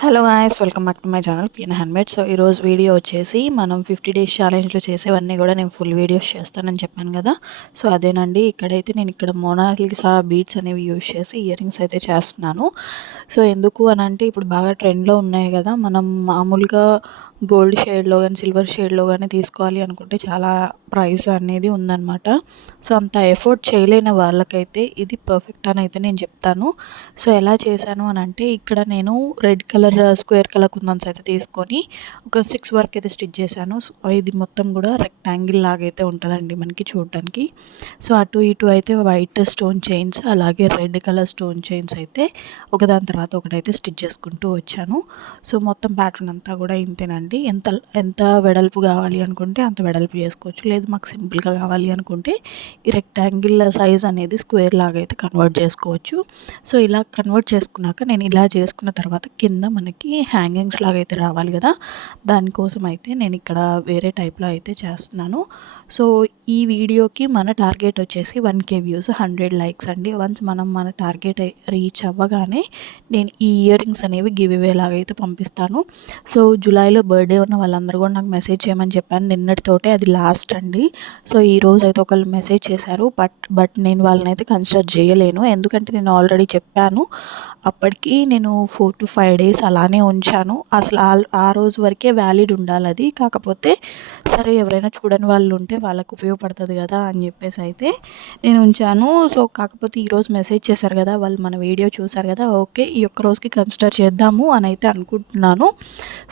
Hello guys, welcome back to my channel PN handmade. So ఈరోజు video వచ్చేసి మనం 50 days ఛాలెంజ్లో చేసేవన్నీ కూడా నేను ఫుల్ వీడియోస్ చేస్తానని చెప్పాను కదా. సో అదేనండి, ఇక్కడైతే నేను మోనాలిసా బీడ్స్ అనేవి యూజ్ చేసి ఇయర్ రింగ్స్ అయితే చేస్తున్నాను. సో ఎందుకు అని అంటే ఇప్పుడు బాగా ట్రెండ్లో ఉన్నాయి కదా. మనం మామూలుగా గోల్డ్ షేడ్లో కానీ సిల్వర్ షేడ్లో కానీ తీసుకోవాలి అనుకుంటే చాలా ప్రైస్ అనేది ఉందన్నమాట. సో అంత ఎఫోర్డ్ చేయలేని వాళ్ళకైతే ఇది పర్ఫెక్ట్ అని అయితే నేను చెప్తాను. సో ఎలా చేశాను అని అంటే, ఇక్కడ నేను రెడ్ కలర్ స్క్వేర్ కలర్ కుందన్స్ అయితే తీసుకొని ఒక 6 వరకు అయితే స్టిచ్ చేశాను. సో ఇది మొత్తం కూడా రెక్టాంగిల్ లాగా అయితే ఉంటుందండి మనకి చూడడానికి. సో అటు ఇటు అయితే వైట్ స్టోన్ చైన్స్, అలాగే రెడ్ కలర్ స్టోన్ చైన్స్ అయితే ఒకదాని తర్వాత ఒకటైతే స్టిచ్ చేసుకుంటూ వచ్చాను. సో మొత్తం ప్యాటర్న్ అంతా కూడా ఇంతేనండి. ఎంత ఎంత వెడల్పు కావాలి అనుకుంటే అంత వెడల్పు చేసుకోవచ్చు, లేదు మాకు సింపుల్గా కావాలి అనుకుంటే ఈ రెక్టాంగిల్ సైజ్ అనేది స్క్వేర్ లాగా అయితే కన్వర్ట్ చేసుకోవచ్చు. సో ఇలా కన్వర్ట్ చేసుకున్నాక నేను ఇలా చేసుకున్న తర్వాత కింద మనకి హ్యాంగింగ్స్ లాగా అయితే రావాలి కదా, దానికోసం అయితే నేను ఇక్కడ వేరే టైప్లో అయితే చేస్తున్నాను. సో ఈ వీడియోకి మన టార్గెట్ వచ్చేసి 1K వ్యూస్, 100 లైక్స్ అండి. వన్స్ మన టార్గెట్ రీచ్ అవ్వగానే నేను ఈ ఇయర్ రింగ్స్ అనేవి గివ్ అవే లాగా అయితే పంపిస్తాను. సో జూలైలో బర్త్డే ఉన్న వాళ్ళందరూ కూడా నాకు మెసేజ్ చేయమని చెప్పాను. నిన్నటితోటే అది లాస్ట్ అండి. సో ఈరోజు అయితే ఒకళ్ళు మెసేజ్ చేశారు, బట్ నేను వాళ్ళని అయితే కన్సిడర్ చేయలేను. ఎందుకంటే నేను ఆల్రెడీ చెప్పాను, అప్పటికి నేను 4 to 5 డేస్ అలానే ఉంచాను. అసలు ఆ రోజు వరకే వ్యాలిడ్ ఉండాలి అది. కాకపోతే సరే ఎవరైనా చూడని వాళ్ళు ఉంటే వాళ్ళకు ఉపయోగపడుతుంది కదా అని చెప్పేసి అయితే నేను ఉంచాను. సో కాకపోతే ఈరోజు మెసేజ్ చేశారు కదా వాళ్ళు, మన వీడియో చూశారు కదా, ఓకే ఈ ఒక్క రోజుకి కన్సిడర్ చేద్దాము అని అయితే అనుకుంటున్నాను.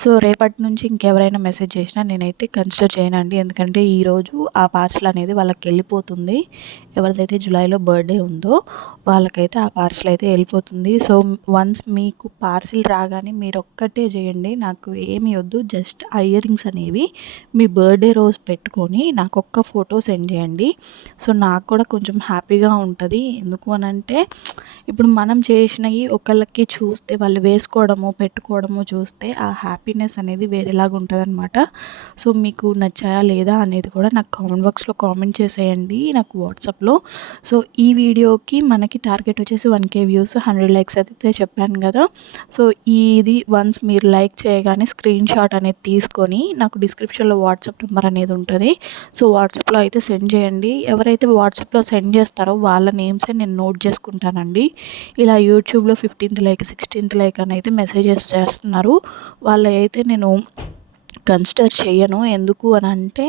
సో రేపటి నుంచి ఇంకెవరైనా మెసేజ్ చేసినా నేనైతే కన్సిడర్ చేయనండి. ఎందుకంటే ఈరోజు ఆ పార్సల్ అనేది వాళ్ళకి వెళ్ళిపోతుంది. ఎవరిదైతే జూలైలో బర్త్డే ఉందో వాళ్ళకైతే ఆ పార్సల్ అయితే వెళ్ళిపోతుంది. సో వన్స్ మీకు పార్సిల్ రాగానే మీరు ఒక్కటే చేయండి, నాకు ఏమి వద్దు, జస్ట్ ఇయర్ రింగ్స్ అనేవి మీ బర్త్డే రోజు పెట్టుకొని నాకు ఒక్క ఫోటో సెండ్ చేయండి. సో నాకు కూడా కొంచెం హ్యాపీగా ఉంటుంది. ఎందుకు అని అంటే, ఇప్పుడు మనం చేసినవి ఒకళ్ళకి చూస్తే, వాళ్ళు వేసుకోవడము పెట్టుకోవడము చూస్తే ఆ హ్యాపీనెస్ అనేది వేరేలాగా ఉంటుంది అనమాట. సో మీకు నచ్చాయా లేదా అనేది కూడా నాకు కామెంట్ బాక్స్లో కామెంట్ చేసేయండి, నాకు వాట్సాప్లో. సో ఈ వీడియోకి మనకి టార్గెట్ వచ్చేసి 1K వ్యూస్, 100 లైక్స్ అయితే చెప్పాను కదా. సో ఇది వన్స్ మీరు లైక్ చేయగానే స్క్రీన్ షాట్ అనేది తీసుకొని నాకు డిస్క్రిప్షన్లో వాట్సాప్ నెంబర్ అనేది ఉంటుంది. సో వాట్సాప్లో అయితే సెండ్ చేయండి. ఎవరైతే వాట్సాప్లో సెండ్ చేస్తారో వాళ్ళ నేమ్సే నేను నోట్ చేసుకుంటానండి. ఇలా యూట్యూబ్లో 15th లైక్ 16th లైక్ అని అయితే మెసేజెస్ చేస్తున్నారు, వాళ్ళ అయితే నేను కన్సిడర్ చేయను. ఎందుకు అని అంటే,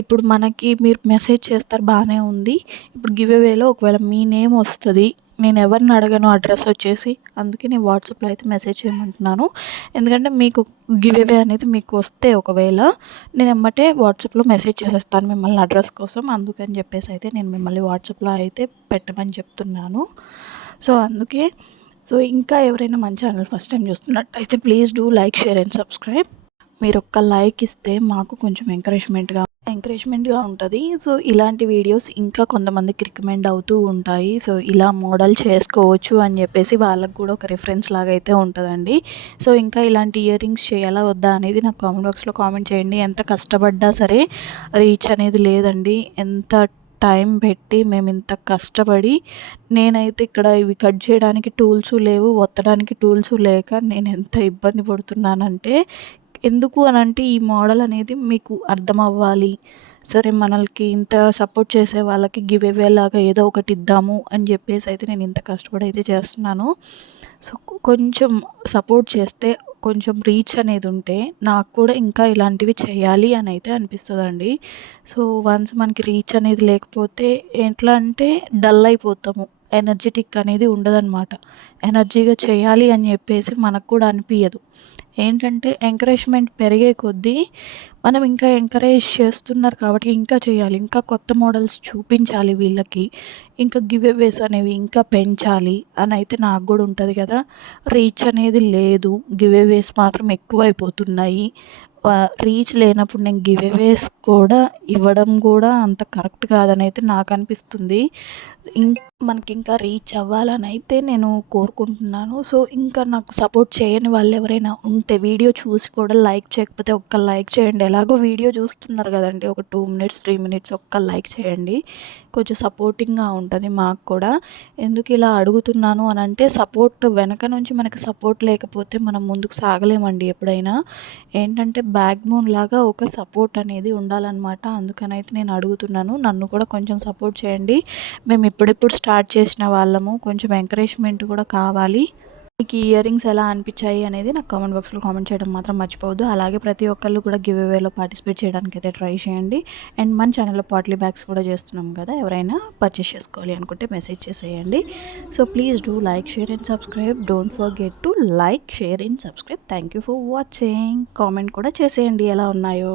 ఇప్పుడు మనకి మీరు మెసేజ్ చేస్తారు బాగానే ఉంది, ఇప్పుడు గివ్ అవేలో ఒకవేళ మీ నేమ్ వస్తుంది, నేను ఎవరిని అడగను అడ్రస్ వచ్చేసి, అందుకే నేను వాట్సాప్లో అయితే మెసేజ్ చేయమంటున్నాను. ఎందుకంటే మీకు గివ్ అవే అనేది మీకు వస్తే ఒకవేళ నేను ఎమ్మటే వాట్సాప్లో మెసేజ్ చేసేస్తాను మిమ్మల్ని అడ్రస్ కోసం. అందుకని చెప్పేసి అయితే నేను మిమ్మల్ని వాట్సాప్లో అయితే పెట్టమని చెప్తున్నాను. సో అందుకే. సో ఇంకా ఎవరైనా మన ఛానల్ ఫస్ట్ టైం చూస్తున్నట్టయితే please do like, share and subscribe. మీరు ఒక్క లైక్ ఇస్తే మాకు కొంచెం ఎంకరేజ్మెంట్గా ఉంటుంది. సో ఇలాంటి వీడియోస్ ఇంకా కొంతమందికి రికమెండ్ అవుతూ ఉంటాయి. సో ఇలా మోడల్ చేసుకోవచ్చు అని చెప్పేసి వాళ్ళకు కూడా ఒక రిఫరెన్స్ లాగా అయితే ఉంటుందండి. సో ఇంకా ఇలాంటి ఇయర్ రింగ్స్ చేయాలా వద్దా అనేది నాకు కామెంట్ బాక్స్లో కామెంట్ చేయండి. ఎంత కష్టపడ్డా సరే రీచ్ అనేది లేదండి. ఎంత టైం పెట్టి మేము ఇంత కష్టపడి, నేనైతే ఇక్కడ ఇవి కట్ చేయడానికి టూల్స్ లేవు, ఒత్తడానికి టూల్స్ లేక నేను ఎంత ఇబ్బంది పడుతున్నానంటే, ఎందుకు అని అంటే ఈ మోడల్ అనేది మీకు అర్థం అవ్వాలి. సరే మనకి ఇంత సపోర్ట్ చేసే వాళ్ళకి గివ్ అవే లాగా ఏదో ఒకటి ఇద్దాము అని చెప్పేసి అయితే నేను ఇంత కష్టపడి అయితే చేస్తున్నాను. సో కొంచెం సపోర్ట్ చేస్తే, కొంచెం రీచ్ అనేది ఉంటే నాకు కూడా ఇంకా ఇలాంటివి చేయాలి అని అయితే అనిపిస్తుందండి. సో వన్స్ మనకి రీచ్ అనేది లేకపోతే ఎట్లా అంటే డల్ అయిపోతాము, ఎనర్జెటిక్ అనేది ఉండదన్నమాట. ఎనర్జీగా చేయాలి అని చెప్పేసి మనకు కూడా అనిపించదు. ఏంటంటే ఎంకరేజ్మెంట్ పెరిగే కొద్దీ మనం ఇంకా ఎంకరేజ్ చేస్తున్నారు కాబట్టి ఇంకా చేయాలి, ఇంకా కొత్త మోడల్స్ చూపించాలి వీళ్ళకి, ఇంకా గివ్ అవేస్ అనేవి ఇంకా పెంచాలి అని అయితే నాకు కూడా ఉంటుంది కదా. రీచ్ అనేది లేదు, గివ్ అవేస్ మాత్రం ఎక్కువైపోతున్నాయి. రీచ్ లేనప్పుడు నేను గివ్ అవేస్ కూడా ఇవ్వడం కూడా అంత కరెక్ట్ కాదని అయితే నాకు అనిపిస్తుంది. మనకి ఇంకా రీచ్ అవ్వాలని అయితే నేను కోరుకుంటున్నాను. సో, ఇంకా నాకు సపోర్ట్ చేయని వాళ్ళు ఎవరైనా ఉంటే వీడియో చూసి కూడా లైక్ చేయకపోతే ఒక్క లైక్ చేయండి. ఎలాగో వీడియో చూస్తున్నారు కదండీ! ఒక 2 మినిట్స్, 3 మినిట్స్ ఒక్క లైక్ చేయండి. కొంచెం సపోర్టింగ్‌గా ఉంటది మాకు కూడా. ఎందుకు ఇలా అడుగుతున్నాను అనంటే సపోర్ట్ వెనక నుంచి మనకి సపోర్ట్ లేకపోతే మనం ముందుకు సాగలేమండి ఎప్పుడైనా. ఏంటంటే బ్యాక్ బోన్ లాగా ఒక సపోర్ట్ అనేది ఉండాలనమాట. అందుకనైతే నేను అడుగుతున్నాను. నన్ను కూడా కొంచెం సపోర్ట్ చేయండి. మేము ఇప్పుడిప్పుడు స్టార్ట్ చేసిన వాళ్ళము. కొంచెం ఎంకరేజ్‌మెంట్ కూడా కావాలి. మీకు ఈ ఇయర్ రింగ్స్ ఎలా అనిపించాయి అనేది నాకు కామెంట్ బాక్స్‌లో కామెంట్ చేయడం మాత్రం మర్చిపోవద్దు. అలాగే ప్రతి ఒక్కళ్ళు కూడా గివ్ అవేలో పార్టిసిపేట్ చేయడానికైతే ట్రై చేయండి. అండ్ మన ఛానల్‌లో పాట్లీ బ్యాగ్స్ కూడా చేస్తున్నాం కదా! ఎవరైనా పర్చేస్ చేసుకోవాలి అనుకుంటే మెసేజ్ చేసేయండి. So please do like, share and subscribe. Don't forget to like, share and subscribe. Thank you for watching. Comment కూడా చేసేయండి ఎలా ఉన్నాయో.